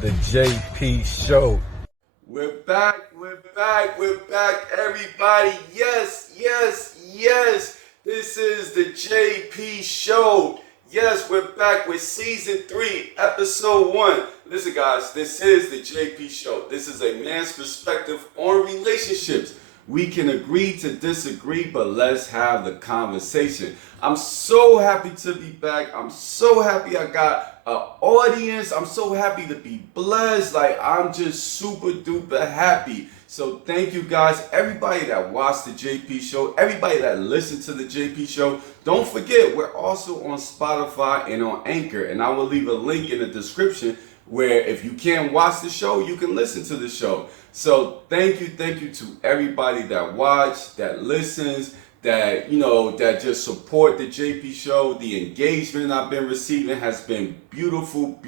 the JP Show. We're back, everybody. Yes. This is the JP Show. Yes, we're back with season 3, episode 1. Listen, guys, this is the JP Show. This is a man's perspective on relationships. We can agree to disagree, but let's have the conversation. I'm so happy to be back. I'm so happy I got an audience. I'm so happy to be blessed. Like, I'm just super duper happy. So thank you guys, everybody that watched the JP Show, everybody that listened to the JP Show. Don't forget, we're also on Spotify and on Anchor, and I will leave a link in the description where if you can't watch the show, you can listen to the show. So thank you to everybody that watched, that listens, that, that just support the JP Show. The engagement I've been receiving has been beautiful.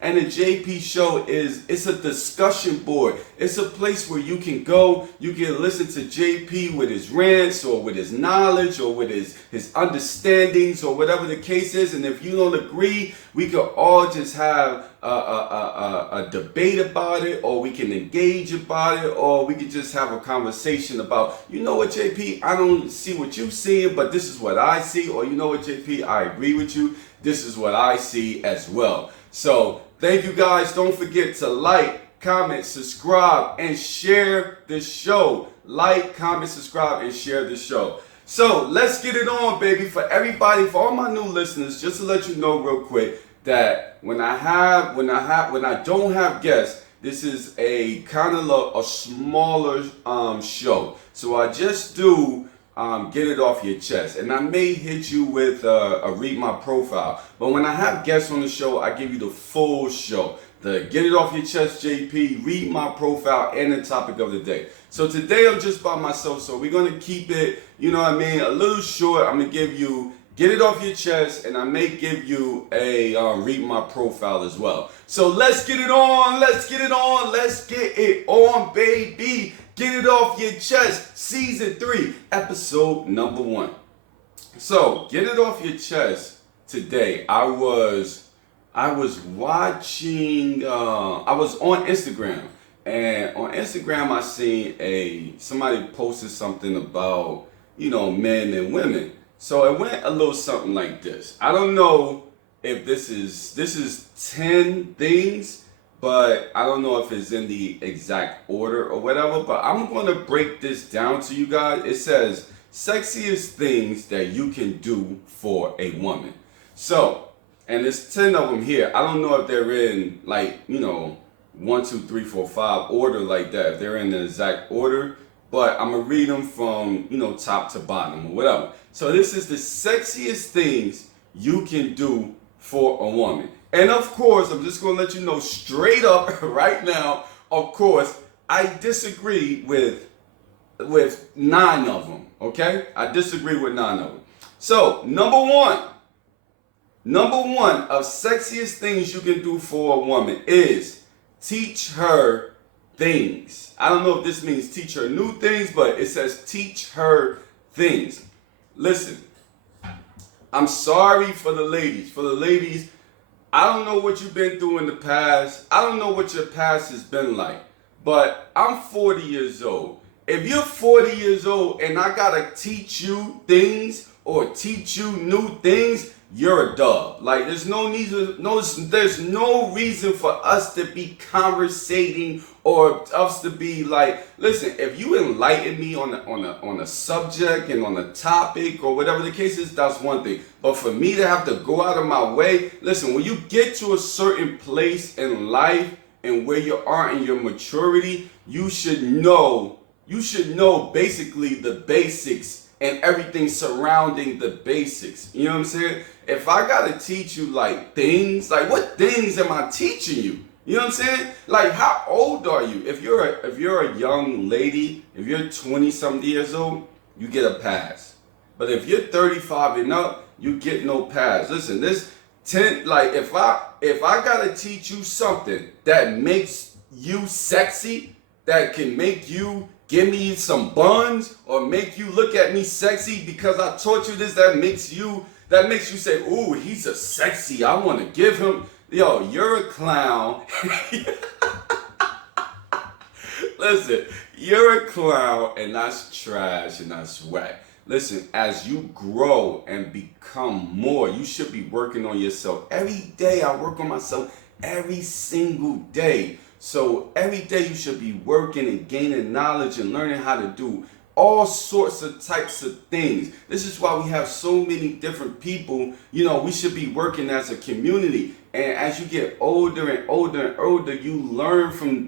And the JP Show it's a discussion board. It's a place where you can go, you can listen to JP with his rants or with his knowledge or with his understandings or whatever the case is. And if you don't agree, we could all just have a debate about it, or we can engage about it, or we could just have a conversation about, you know what, JP, I don't see what you're seeing, but this is what I see. Or, you know what, JP, I agree with you. This is what I see as well. So thank you guys. Don't forget to like, comment, subscribe, and share the show. Like, comment, subscribe, and share the show. So let's get it on, baby. For everybody, for all my new listeners, just to let you know real quick that when I don't have guests, this is a kind of a smaller show. So I just do get it off your chest, and I may hit you with a read my profile. But when I have guests on the show, I give you the full show. The get it off your chest, JP, read my profile, and the topic of the day. So today I'm just by myself, so we're gonna keep it, a little short. I'm gonna give you get it off your chest, and I may give you a read my profile as well. So let's get it on, let's get it on, baby. Get it off your chest, season 3, episode number 1. So get it off your chest. Today I was watching, I was on Instagram, and on Instagram I seen somebody posted something about, men and women. So it went a little something like this. I don't know if this is 10 things, but I don't know if it's in the exact order or whatever, but I'm going to break this down to you guys. It says, sexiest things that you can do for a woman. So, and there's 10 of them here. I don't know if they're in 1, 2, 3, 4, 5 order like that, if they're in the exact order, but I'm going to read them from, top to bottom or whatever. So this is the sexiest things you can do for a woman. And of course, I'm just going to let you know straight up right now, of course, I disagree with 9 of them, okay? I disagree with 9 of them. So, number one of sexiest things you can do for a woman is teach her things. I don't know if this means teach her new things, but it says teach her things. Listen, I'm sorry for the ladies. For the ladies, I don't know what you've been through in the past. I don't know what your past has been like. But I'm 40 years old. If you're 40 years old and I gotta teach you things or teach you new things, you're a dub. Like, there's no reason for us to be conversating or us to be like, listen, if you enlighten me on a subject and on a topic or whatever the case is, that's one thing. But for me to have to go out of my way, listen, when you get to a certain place in life and where you are in your maturity, you should know basically the basics and everything surrounding the basics. You know what I'm saying? If I gotta teach you things, what things am I teaching you? You know what I'm saying? Like, how old are you? If you're a young lady, if you're 20-something years old, you get a pass. But if you're 35 and up, you get no pass. Listen, if I gotta teach you something that makes you sexy, that can make you give me some buns or make you look at me sexy because I taught you this, that makes you say, ooh, he's a sexy, I want to give him. Yo, you're a clown. Listen, you're a clown, and that's trash, and that's whack. Listen, as you grow and become more, you should be working on yourself. Every day I work on myself, every single day. So every day you should be working and gaining knowledge and learning how to do all sorts of types of things. This is why we have so many different people. You know, we should be working as a community. And as you get older and older and older, you learn from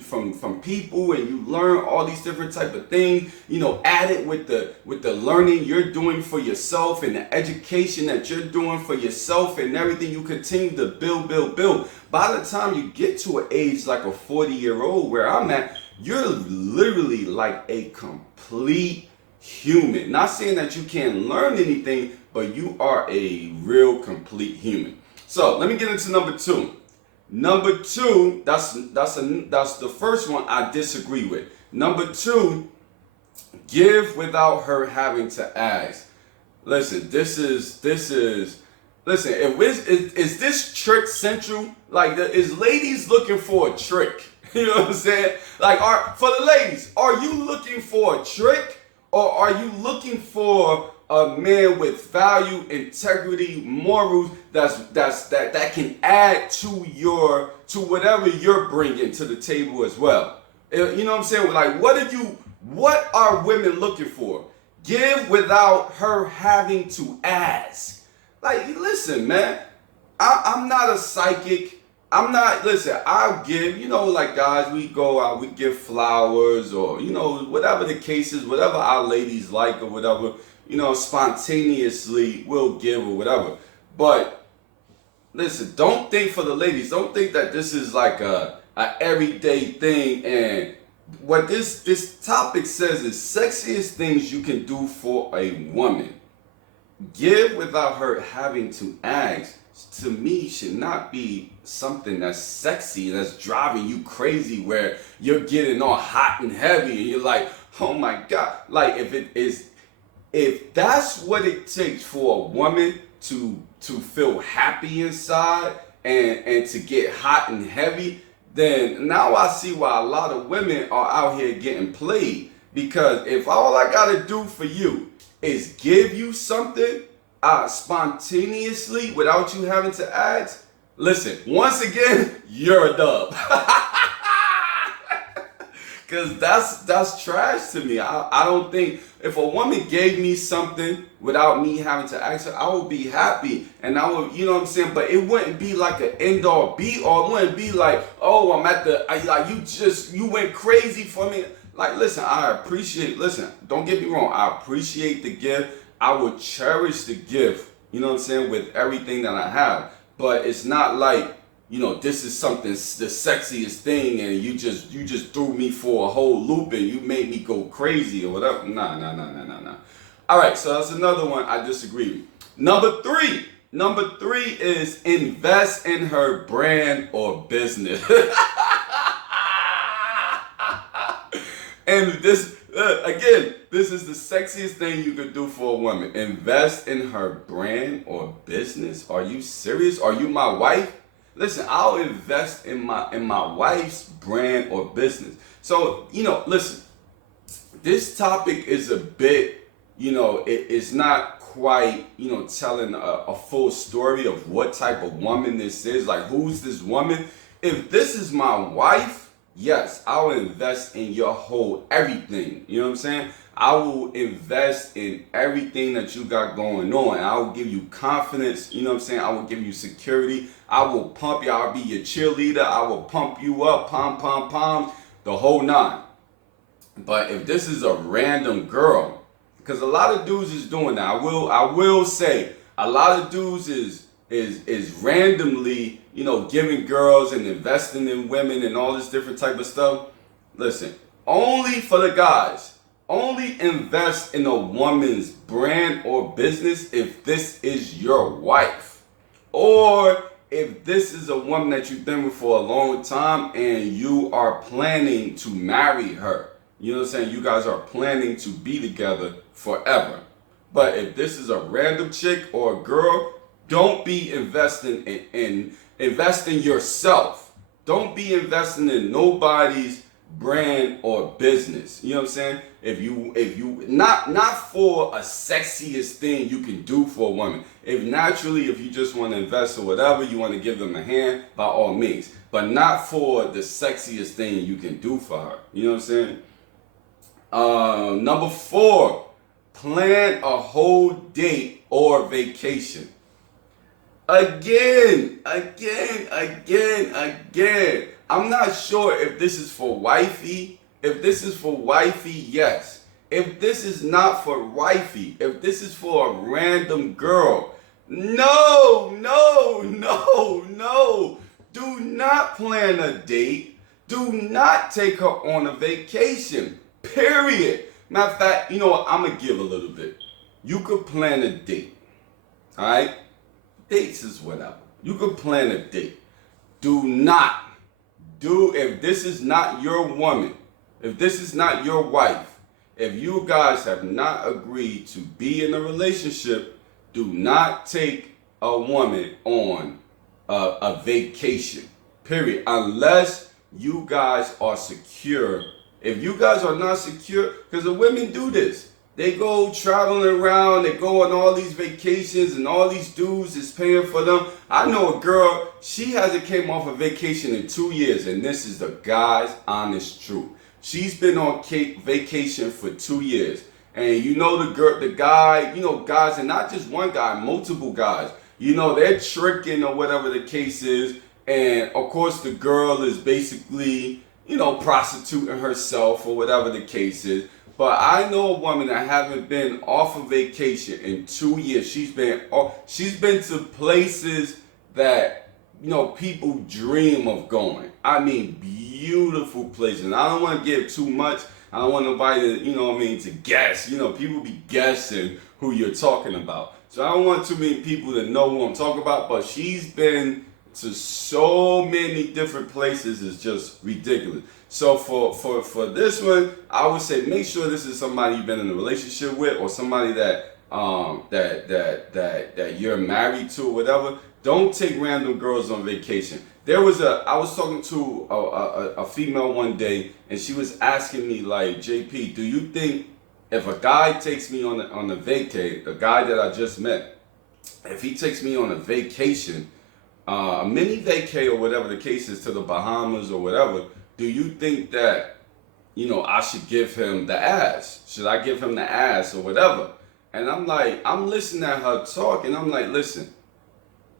people, and you learn all these different type of things. You know, added with the learning you're doing for yourself and the education that you're doing for yourself and everything, you continue to build. By the time you get to an age like a 40-year-old where I'm at, you're literally like a complete human. Not saying that you can't learn anything, but you are a real complete human. So let me get into number two. Number two, that's the first one I disagree with. Number two, give without her having to ask. Listen, is this trick central? Like, is ladies looking for a trick? You know what I'm saying? Like, for the ladies, are you looking for a trick, or are you looking for a man with value, integrity, morals that can add to whatever you're bringing to the table as well? You know what I'm saying? Like, what are women looking for? Give without her having to ask. Like, listen, man, I'm not a psychic. I'll give, like guys, we go out, we give flowers, or, whatever the case is, whatever our ladies like or whatever, spontaneously we'll give or whatever. But listen, don't think for the ladies, don't think that this is like a everyday thing. And what this topic says is sexiest things you can do for a woman. Give without her having to ask, to me, should not be something that's sexy, that's driving you crazy, where you're getting all hot and heavy and you're like, oh my God. Like, if that's what it takes for a woman to feel happy inside and to get hot and heavy, then now I see why a lot of women are out here getting played. Because if all I gotta do for you is give you something spontaneously without you having to ask, listen, once again, you're a dub. Because that's trash to me. I don't think, if a woman gave me something without me having to ask her, I would be happy. And I would, you know what I'm saying? But it wouldn't be like an end all be all. It wouldn't be like, oh, you went crazy for me. Like, listen, don't get me wrong. I appreciate the gift. I would cherish the gift, you know what I'm saying, with everything that I have. But it's not like, this is something, the sexiest thing, and you just threw me for a whole loop and you made me go crazy or whatever. Nah. All right, so that's another one I disagree with. Number three is invest in her brand or business. And this, again, this is the sexiest thing you could do for a woman. Invest in her brand or business. Are you serious? Are you my wife? Listen, I'll invest in my wife's brand or business. So, listen, this topic is a bit, it's not quite, telling a full story of what type of woman this is. Like, who's this woman? If this is my wife, yes, I will invest in your whole everything. You know what I'm saying? I will invest in everything that you got going on. I will give you confidence. You know what I'm saying? I will give you security. I will pump you. I'll be your cheerleader. I will pump you up. Pom, the whole nine. But if this is a random girl, because a lot of dudes is doing that. I will say a lot of dudes is randomly, giving girls and investing in women and all this different type of stuff. Listen, only for the guys. Only invest in a woman's brand or business if this is your wife. Or if this is a woman that you've been with for a long time and you are planning to marry her. You know what I'm saying? You guys are planning to be together forever. But if this is a random chick or a girl, don't be investing in invest in yourself. Don't be investing in nobody's brand or business. You know what I'm saying? If you not for a sexiest thing you can do for a woman. If you just want to invest or whatever, you want to give them a hand, by all means. But not for the sexiest thing you can do for her. You know what I'm saying? Number 4, plan a whole date or vacation. Again. I'm not sure if this is for wifey. If this is for wifey, yes. If this is not for wifey, if this is for a random girl, no. Do not plan a date. Do not take her on a vacation. Period. Matter of fact, you know what? I'm going to give a little bit. You could plan a date. All right? Dates is whatever. You could plan a date. If this is not your woman, if this is not your wife, if you guys have not agreed to be in a relationship, do not take a woman on a vacation. Period. Unless you guys are secure. If you guys are not secure, because the women do this. They go traveling around, they go on all these vacations, and all these dudes is paying for them. I know a girl, she hasn't came off a vacation in 2 years, and this is the guy's honest truth. She's been on vacation for 2 years. And you know the guy, you know, guys, and not just one guy, multiple guys, you know, they're tricking or whatever the case is. And of course the girl is basically, you know, prostituting herself or whatever the case is. But I know a woman that haven't been off of vacation in 2 years. She's been to places that, you know, people dream of going. I mean, beautiful places. And I don't want to give too much. I don't want nobody to, you know what I mean, to guess. You know, people be guessing who you're talking about. So I don't want too many people to know who I'm talking about. But she's been to so many different places. It's just ridiculous. So for this one, I would say make sure this is somebody you've been in a relationship with, or somebody that that you're married to or whatever. Don't take random girls on vacation. I was talking to a female one day, and she was asking me like, JP, do you think if a guy takes me on a vacay, the guy that I just met, if he takes me on a vacation, a mini vacay or whatever the case is, to the Bahamas or whatever, do you think that, you know, I should give him the ass? Should I give him the ass or whatever? And I'm like, I'm listening at her talk, and I'm like, listen,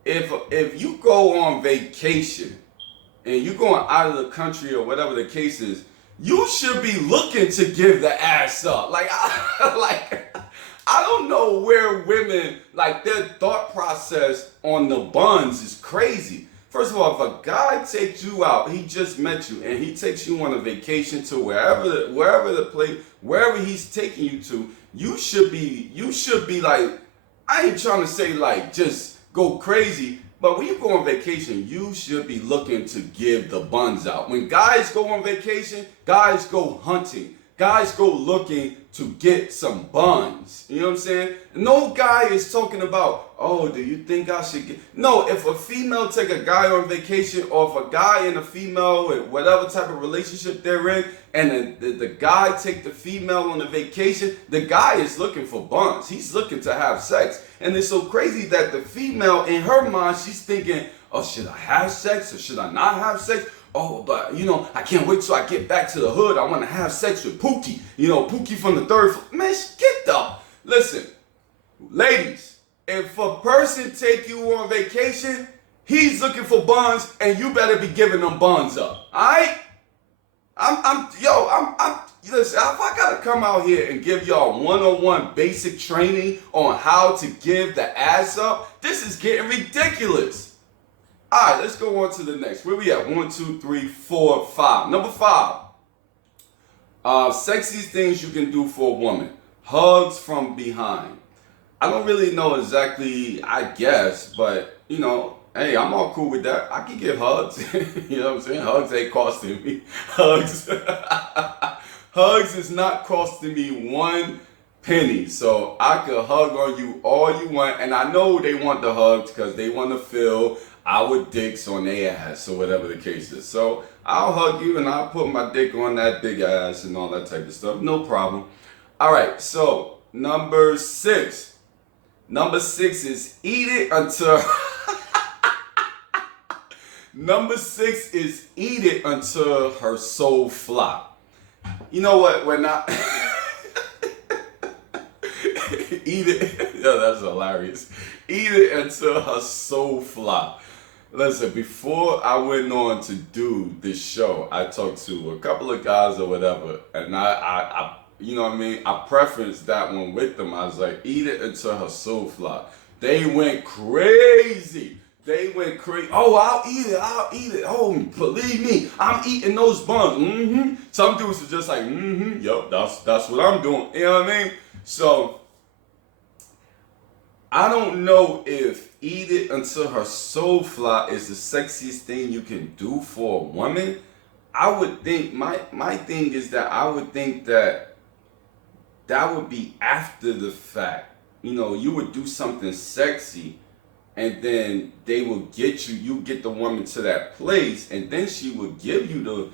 if you go on vacation and you're going out of the country or whatever the case is, you should be looking to give the ass up. Like, I don't know where women, like, their thought process on the buns is crazy. First of all, if a guy takes you out, he just met you, and he takes you on a vacation to wherever he's taking you to, you should be like, I ain't trying to say like just go crazy, but when you go on vacation, you should be looking to give the buns out. When guys go on vacation, guys go hunting. Guys go looking to get some buns. You know what I'm saying? No guy is talking about, oh, do you think I should get... No, if a female take a guy on vacation, or if a guy and a female, whatever type of relationship they're in, and the guy take the female on a vacation, the guy is looking for buns. He's looking to have sex. And it's so crazy that the female, in her mind, she's thinking, oh, should I have sex or should I not have sex? Oh, but, you know, I can't wait till I get back to the hood. I want to have sex with Pookie. You know, Pookie from the third floor. Man, get the... Listen, ladies, if a person take you on vacation, he's looking for buns, and you better be giving them buns up. All right? Listen, if I got to come out here and give y'all one-on-one basic training on how to give the ass up, this is getting ridiculous. All right, let's go on to the next. Where we at? 1, 2, 3, 4, 5. Number 5. Sexiest things you can do for a woman. Hugs from behind. I don't really know exactly, I guess, but, you know, hey, I'm all cool with that. I can give hugs. You know what I'm saying? Hugs ain't costing me. Hugs. Hugs is not costing me one penny. So I could hug on you all you want. And I know they want the hugs because they want to feel our dicks on their ass or whatever the case is. So I'll hug you and I'll put my dick on that big ass and all that type of stuff. No problem. All right, so number 6. Number 6 is eat it until... Number 6 is eat it until her soul flop. You know what? When I... Eat it. Yeah, that's hilarious. Eat it until her soul flop. Listen, before I went on to do this show, I talked to a couple of guys or whatever, and I you know what I mean? I preferenced that one with them. I was like, eat it until her soul flop. They went crazy. They went crazy. Oh, I'll eat it. I'll eat it. Oh, believe me, I'm eating those buns. Some dudes are just like, yup, that's what I'm doing. You know what I mean? So I don't know if eat it until her soul flop is the sexiest thing you can do for a woman. I would think, my thing is that I would think that would be after the fact. You know, you would do something sexy and then they will get you get the woman to that place and then she will give you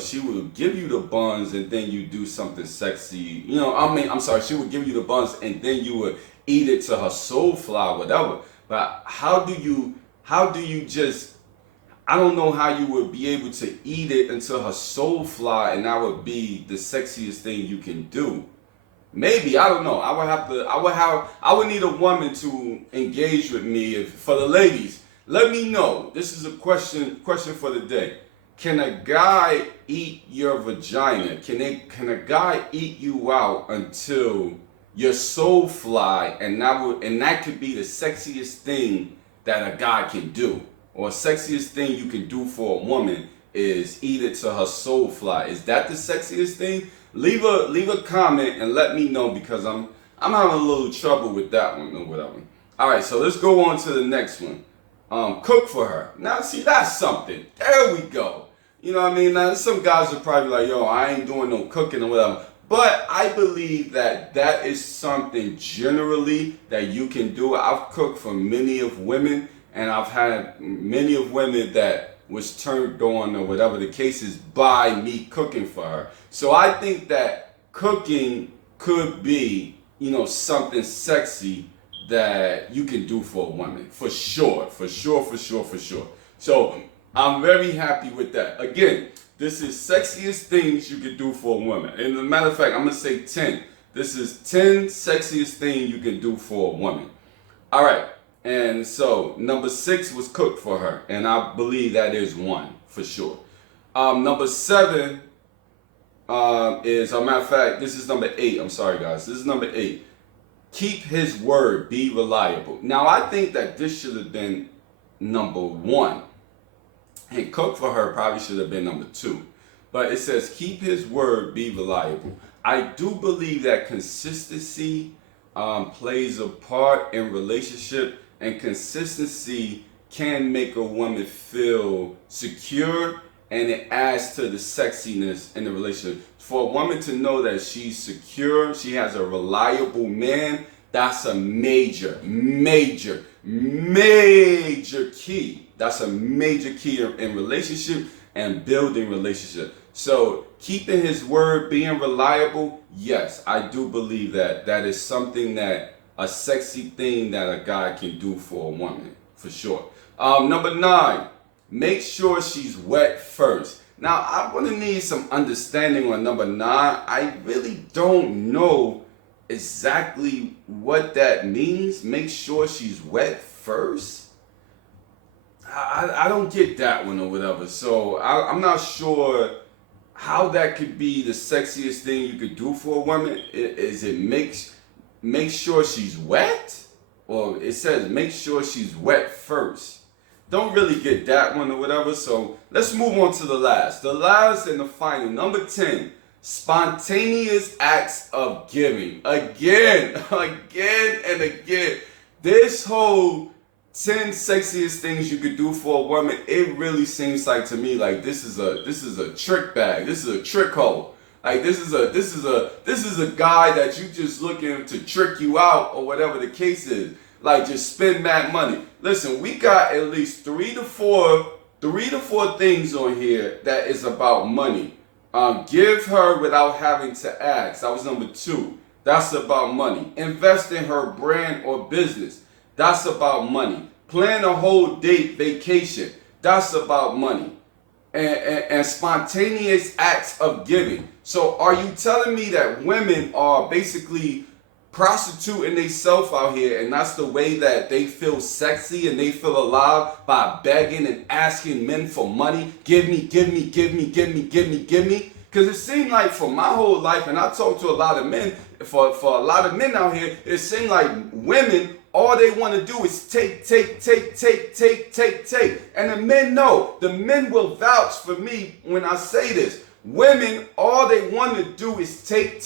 she will give you the buns and then you do something sexy. She would give you the buns and then you would eat it to her soul fly, whatever. But how do you just, I don't know how you would be able to eat it until her soul fly and that would be the sexiest thing you can do. Maybe, I don't know. I would need a woman to engage with me. For the ladies, let me know. This is a question for the day. Can a guy eat your vagina? Can a guy eat you out until your soul fly, and that could be the sexiest thing that a guy can do, or sexiest thing you can do for a woman is eat it to her soul fly. Is that the sexiest thing? Leave a comment and let me know because I'm having a little trouble with that one or whatever. All right, so let's go on to the next one. Cook for her. Now, see, that's something. There we go. You know what I mean? Now, some guys are probably like, yo, I ain't doing no cooking or whatever. But I believe that is something generally that you can do. I've cooked for many of women, and I've had many of women that was turned on or whatever the case is by me cooking for her. So I think that cooking could be, something sexy that you can do for a woman. For sure. So I'm very happy with that. Again, this is sexiest things you can do for a woman. And as a matter of fact, I'm going to say 10. This is 10 sexiest things you can do for a woman. All right. And so number 6 was cook for her. And I believe that is one for sure. Number 7 is, as a matter of fact, this is number 8. I'm sorry, guys. This is number 8. Keep his word. Be reliable. Now, I think that this should have been number 1. And cook for her probably should have been number 2. But it says, keep his word, be reliable. I do believe that consistency plays a part in relationship, and consistency can make a woman feel secure, and it adds to the sexiness in the relationship. For a woman to know that she's secure, she has a reliable man, that's a major key. That's a major key in relationship and building relationship. So keeping his word, being reliable, yes, I do believe that is something that a sexy thing that a guy can do for a woman, for sure. Number 9, make sure she's wet first. Now, I'm going to need some understanding on number 9. I really don't know exactly what that means. Make sure she's wet first. I don't get that one or whatever. So I'm not sure how that could be the sexiest thing you could do for a woman. Is it make sure she's wet? Or it says make sure she's wet first. Don't really get that one or whatever. So let's move on to the last. The last and the final. Number 10. Spontaneous acts of giving. Again and again. This whole 10 sexiest things you could do for a woman, it really seems like to me like this is a trick bag. This is a trick hole. Like this is a guy that you just looking to trick you out or whatever the case is. Like just spend that money. Listen, we got at least three to four things on here that is about money. Give her without having to ask. That was number 2. That's about money. Invest in her brand or business. That's about money. Plan a whole date vacation. That's about money. And spontaneous acts of giving. So are you telling me that women are basically prostituting themselves out here, and that's the way that they feel sexy and they feel alive, by begging and asking men for money? Give me, give me, give me, give me, give me, give me. Because it seemed like for my whole life, and I talk to a lot of men, for a lot of men out here, it seemed like women, all they want to do is take. And the men know, the men will vouch for me when I say this. Women, all they want to do is take.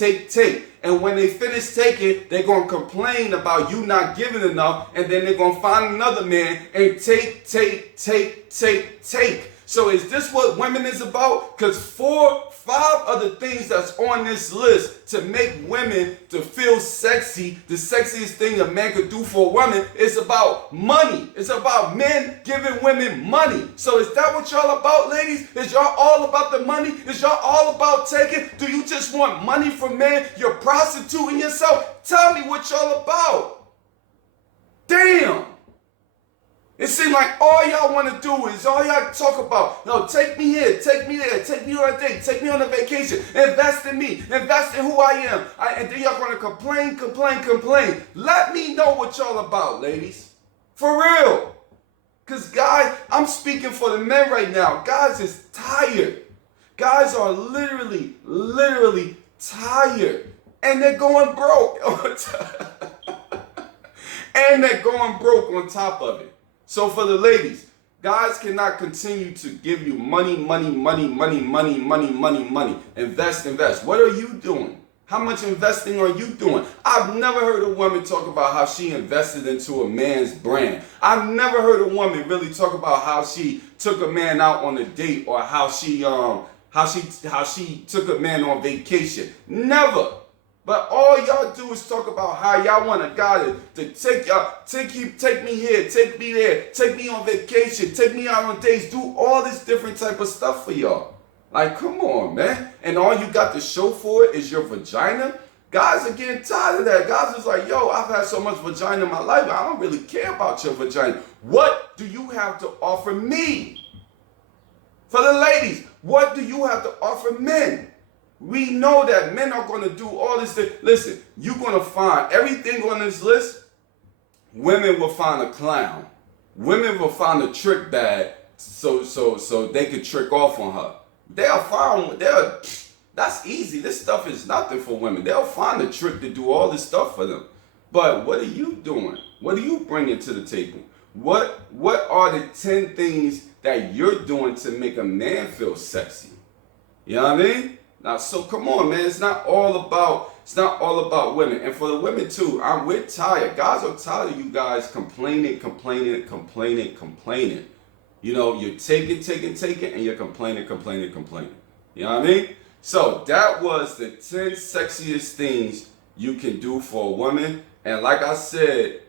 And when they finish taking, they're going to complain about you not giving enough. And then they're going to find another man and take. So is this what women is about? Because 5 other things that's on this list to make women to feel sexy, the sexiest thing a man could do for a woman, is about money. It's about men giving women money. So is that what y'all about, ladies? Is y'all all about the money? Is y'all all about taking? Do you just want money from men? You're prostituting yourself? Tell me what y'all about. Damn. It seems like all y'all want to do is, all y'all talk about, no, take me here, take me there, take me on a date, take me on a vacation, invest in me, invest in who I am. And then y'all going to complain. Let me know what y'all about, ladies. For real. Because guys, I'm speaking for the men right now. Guys is tired. Guys are literally tired. And they're going broke. And they're going broke on top of it. So for the ladies, guys cannot continue to give you money. Invest. What are you doing? How much investing are you doing? I've never heard a woman talk about how she invested into a man's brand. I've never heard a woman really talk about how she took a man out on a date, or how she took a man on vacation. Never. But all y'all do is talk about how y'all want a guy to take me here, take me there, take me on vacation, take me out on dates, do all this different type of stuff for y'all. Like, come on, man. And all you got to show for it is your vagina? Guys are getting tired of that. Guys is like, yo, I've had so much vagina in my life, I don't really care about your vagina. What do you have to offer me? For the ladies, what do you have to offer men? We know that men are going to do all this thing. Listen, you're going to find everything on this list. Women will find a clown. Women will find a trick bag so they could trick off on her. That's easy. This stuff is nothing for women. They'll find a trick to do all this stuff for them. But what are you doing? What are you bringing to the table? What are the 10 things that you're doing to make a man feel sexy? You know what I mean? Now, so come on, man. It's not all about women. And for the women too, we're tired. Guys are tired of you guys complaining. You know, you're taking, and you're complaining. You know what I mean? So that was the 10 sexiest things you can do for a woman. And like I said,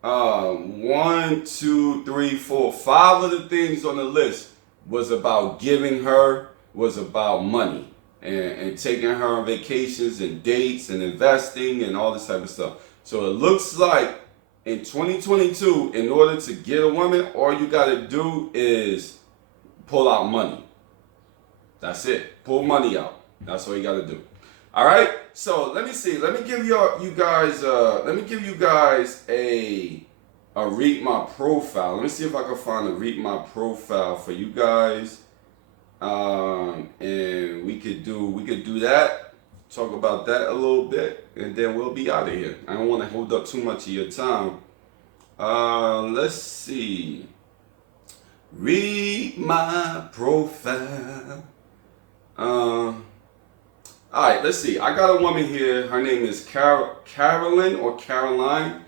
1, 2, 3, 4, 5 of the things on the list was about giving her, was about money. And taking her on vacations and dates and investing and all this type of stuff. So it looks like in 2022, in order to get a woman, all you got to do is pull out money. That's it. Pull money out. That's all you got to do. All right. So let me see. Let me give you guys a read my profile. Let me see if I can find a read my profile for you guys. And we could do that, talk about that a little bit, and then we'll be out of here. I don't want to hold up too much of your time. Let's see. Read my profile. All right, let's see. I got a woman here. Her name is Carolyn or Caroline.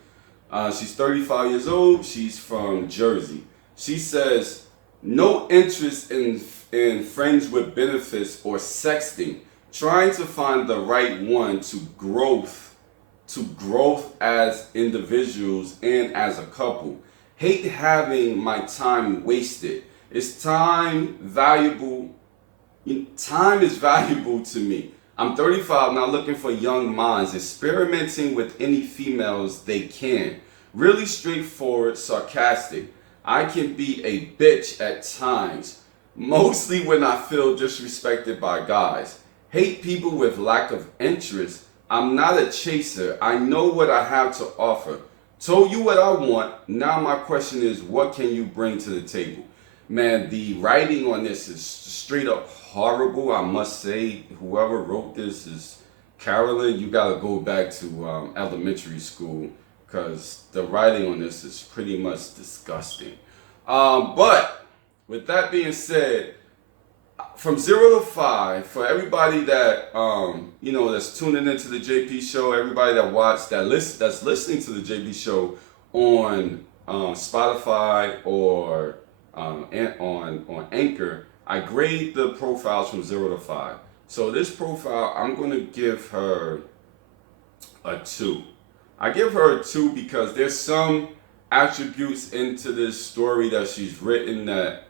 She's 35 years old. She's from Jersey. She says, no interest in friends with benefits or sexting. trying to find the right one to growth as individuals and as a couple. Hate having my time wasted. It's time valuable. Time is valuable to me. I'm 35, not looking for young minds, experimenting with any females they can. Really straightforward, sarcastic. I can be a bitch at times, mostly when I feel disrespected by guys. Hate people with lack of interest. I'm not a chaser. I know what I have to offer. Told you what I want. Now my question is, what can you bring to the table? Man, the writing on this is straight up horrible. I must say, whoever wrote this is Carolyn. You got to go back to elementary school because the writing on this is pretty much disgusting. But with that being said, from 0 to 5, for everybody that that's tuning into the JP show, everybody that watched, that's listening to the JP show on Spotify or on Anchor, I grade the profiles from 0 to 5. So this profile, I'm going to give her a 2. I give her a 2 because there's some attributes into this story that she's written that,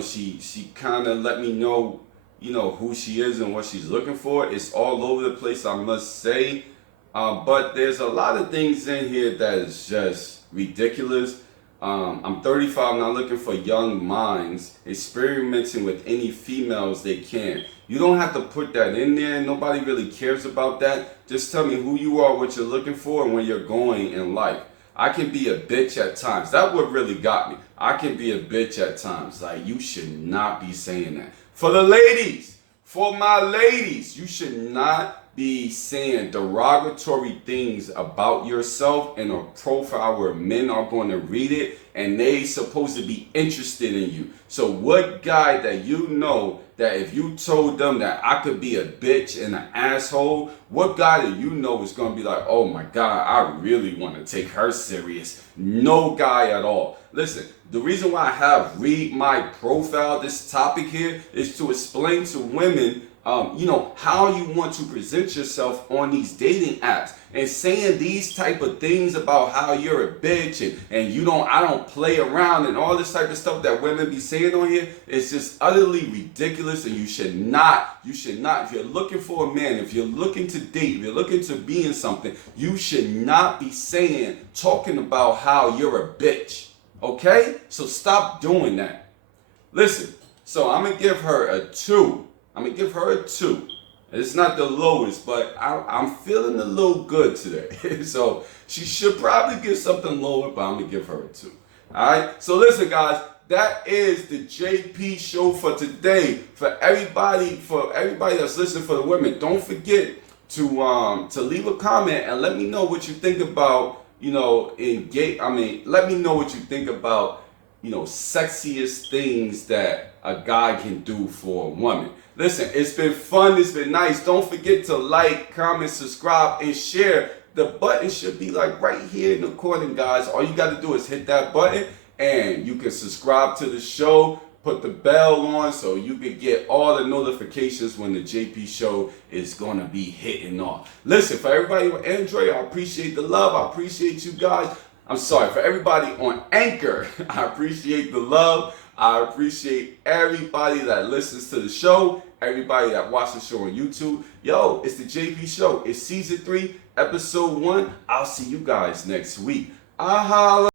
she kind of let me know, who she is and what she's looking for. It's all over the place, I must say. But there's a lot of things in here that is just ridiculous. I'm 35, not looking for young minds, experimenting with any females they can. You don't have to put that in there. Nobody really cares about that. Just tell me who you are, what you're looking for, and where you're going in life. I can be a bitch at times. That's what really got me. I can be a bitch at times. Like, you should not be saying that. For the ladies, for my ladies, you should not be saying derogatory things about yourself in a profile where men are going to read it and they supposed to be interested in you. So what guy that you know that if you told them that I could be a bitch and an asshole, what guy that you know is going to be like, oh my God, I really want to take her serious? No guy at all. Listen, the reason why I have read my profile, this topic here, is to explain to women how you want to present yourself on these dating apps, and saying these type of things about how you're a bitch and I don't play around and all this type of stuff that women be saying on here is just utterly ridiculous. And you should not, if you're looking for a man, if you're looking to date, if you're looking to be in something, you should not be talking about how you're a bitch. Okay? So stop doing that. Listen, so I'm going to give her a 2. It's not the lowest, but I'm feeling a little good today. So she should probably give something lower, but I'm going to give her a 2. All right? So listen, guys, that is the JP show for today. For everybody that's listening, for the women, don't forget to leave a comment and let me know what you think about, let me know what you think about, sexiest things that a guy can do for a woman. Listen, it's been fun. It's been nice. Don't forget to like, comment, subscribe, and share. The button should be like right here in the corner, guys. All you got to do is hit that button, and you can subscribe to the show. Put the bell on so you can get all the notifications when the JP show is going to be hitting off. Listen, for everybody on Android, I appreciate the love. I appreciate you guys. I'm sorry, for everybody on Anchor, I appreciate the love. I appreciate everybody that listens to the show, everybody that watches the show on YouTube. Yo, it's the JP show. It's season 3, episode 1. I'll see you guys next week. Holla.